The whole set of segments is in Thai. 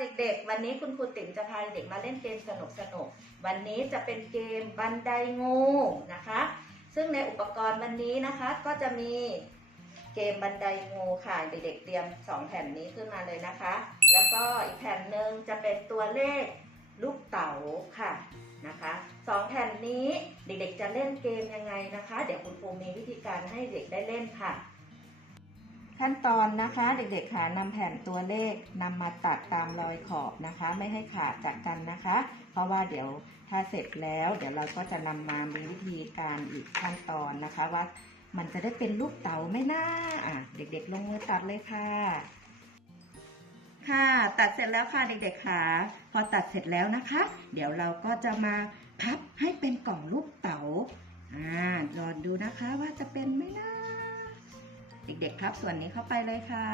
เด็กๆ วันนี้คุณครูติ๋มจะพาเด็กมาเล่นเกมสนุกๆวันนี้จะเป็นเกมบันไดงูนะคะ ซึ่งในอุปกรณ์วันนี้นะคะก็จะมีเกมบันไดงูค่ะเด็กๆเตรียม 2 แผ่นนี้ขึ้นมาเลยนะคะ แล้วก็อีกแผ่นหนึ่งจะเป็นตัวเลขลูกเต๋าค่ะนะคะสองแผ่นนี้เด็กๆจะเล่นเกมยังไงนะคะ เดี๋ยวคุณครูมีวิธีการให้เด็กได้เล่นค่ะ ขั้นตอนนะคะเด็กๆค่ะนำแผ่นตัวเลขนำมาตัดตามรอยขอบนะคะ ไม่ให้ขาดจากกันนะคะ เพราะว่าเดี๋ยวถ้าเสร็จแล้ว เดี๋ยวเราก็จะนำมามีวิธีการอีกขั้นตอนนะคะ ว่ามันจะได้เป็นลูกเต๋าไม่น่าอะเด็กๆ ลงมือตัดเลยค่ะ ค่ะตัดเสร็จแล้วค่ะเด็กๆค่ะ พอตัดเสร็จแล้วนะคะ เดี๋ยวเราก็จะมาพับให้เป็นกล่องลูกเต๋าอ่ารอดูนะคะว่าจะเป็นไหมนะ เด็กๆพับส่วนนี้เข้าไปเลยค่ะ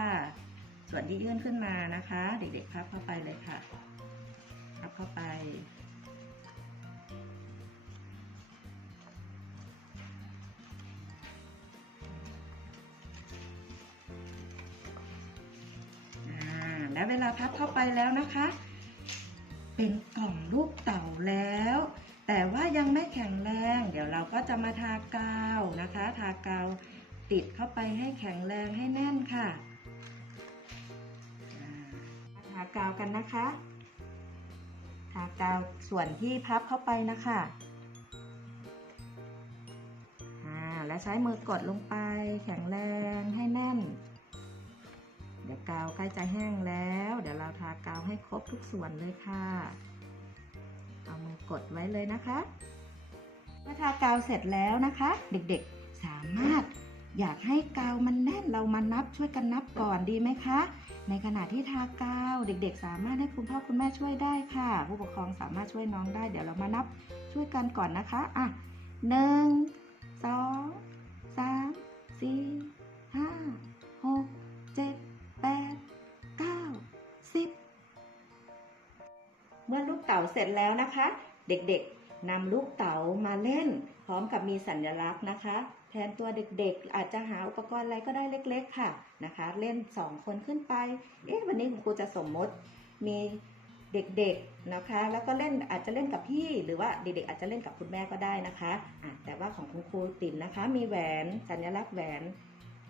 ส่วนที่ยื่นขึ้นมานะคะ เด็กๆพับเข้าไปเลยค่ะพับเข้าไป และเวลาพับเข้าไปแล้วนะคะ เป็นกล่องลูกเต่าแล้ว แต่ว่ายังไม่แข็งแรง เดี๋ยวเราก็จะมาทากาวนะคะ ทากาว ติดเข้าไปให้แข็งแรงให้แน่นค่ะทากาวกันนะคะทากาวส่วนที่พับเข้าไปนะคะอ่าและใช้มือกดลงไปแข็งแรงให้แน่น เดี๋ยวกาวใกล้จะแห้งแล้ว เดี๋ยวเราทากาวให้ครบทุกส่วนเลยค่ะ เอามือกดไว้เลยนะคะเมื่อทากาวเสร็จแล้วนะคะ เด็กๆสามารถ อยากให้กาวมันแน่นเรามานับช่วยกันนับก่อนดีไหมคะ ในขณะที่ทากาวเด็กๆ สามารถให้คุณพ่อคุณแม่ช่วยได้ค่ะ ผู้ปกครองสามารถช่วยน้องได้เดี๋ยวเรามานับช่วยกันก่อนนะคะอะหนึ่งสองสามสี่ห้าหกเจ็ดแปดเก้าสิบเมื่อลูกเต๋าเสร็จแล้วนะคะ เด็กๆนำลูกเต๋ามาเล่น พร้อมกับมีสัญลักษณ์นะคะ แทนตัวเด็กๆ อาจจะหาอุปกรณ์อะไรก็ได้เล็ก ๆ ค่ะนะคะ เล่น 2 คนขึ้นไป เอ๊ะวันนี้คุณครูจะสมมติมีเด็กๆนะคะ แล้วก็เล่นอาจจะเล่นกับพี่ หรือว่าเด็กๆอาจจะเล่นกับคุณแม่ก็ได้นะคะะแต่ว่าของคุณครูติ่มนะคะ มีแหวนสัญลักษณ์แหวน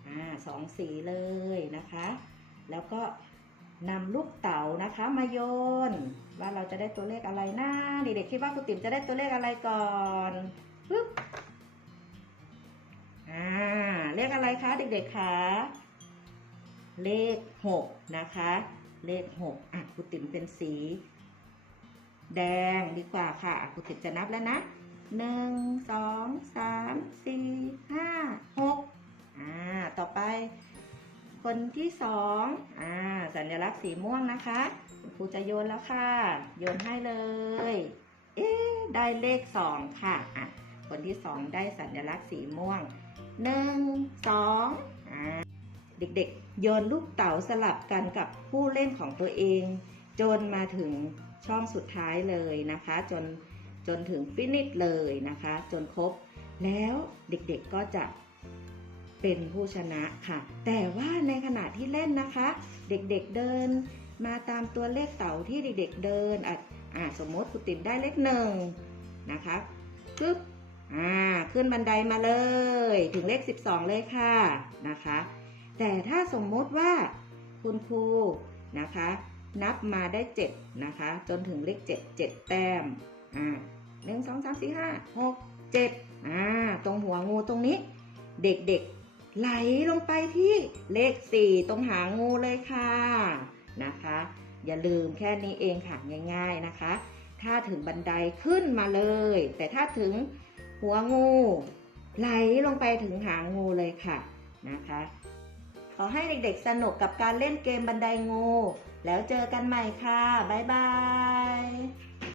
อสองสีเลยนะคะ แล้วก็นำลูกเต๋านะคะมาโยน ว่าเราจะได้ตัวเลขอะไรนะเด็กๆคิดว่าคุณติ๋มจะได้ตัวเลขอะไรก่อน ขอะไรคะเด็กๆคะเลขหกนะคะ เลขหกอะคุติ๋มเป็นสี แดงดีกว่าค่ะอะคุณติ๋มจะนับแล้วนะหนึ่งสองสามสี่ห้าหกอ่าต่อไป คนที่สองอ่าสัญลักษณ์สีม่วงนะคะครูจะโยนแล้วค่ะ โยนให้เลย เอ๊ได้เลขสองค่ะอะคนที่สองได้สัญลักษณ์สีม่วง หนึ่งสองเด็กๆ โยนลูกเต๋าสลับกันกับผู้เล่นของตัวเอง จนมาถึงช่องสุดท้ายเลยนะคะ จนจนถึงฟินิชเลยนะคะ จนครบ แล้วเด็กๆก็จะเป็นผู้ชนะค่ะ แต่ว่าในขณะที่เล่นนะคะ เด็กๆเดิน มาตามตัวเลขเต๋าที่เด็กๆเดินอะอะสมมติคุณติ๋มได้เลขหนึ่งนะคะปึ๊บ อ่าขึ้นบันไดมาเลย ถึงเลข 12 เลยค่ะนะคะ แต่ถ้าสมมติว่าคุณครูนะคะ นับมาได้ 7 นะคะ จนถึงเลข 7 7 แต้มอ่าหนึ่งสองสามสี่ห้าหกเจ็ดอ่าตรงหัวงูตรงนี้ เด็กๆไหลลงไปที่เลข 4 ตรงหางงูเลยค่ะนะคะ อย่าลืมแค่นี้เองค่ะง่าย ๆนะคะ ถ้าถึงบันไดขึ้นมาเลย แต่ถ้าถึง หัวงู ไหลลงไปถึงหางงูเลยค่ะนะคะ ขอให้เด็กๆสนุกกับการเล่นเกมบันไดงู แล้วเจอกันใหม่ค่ะ บ๊ายบาย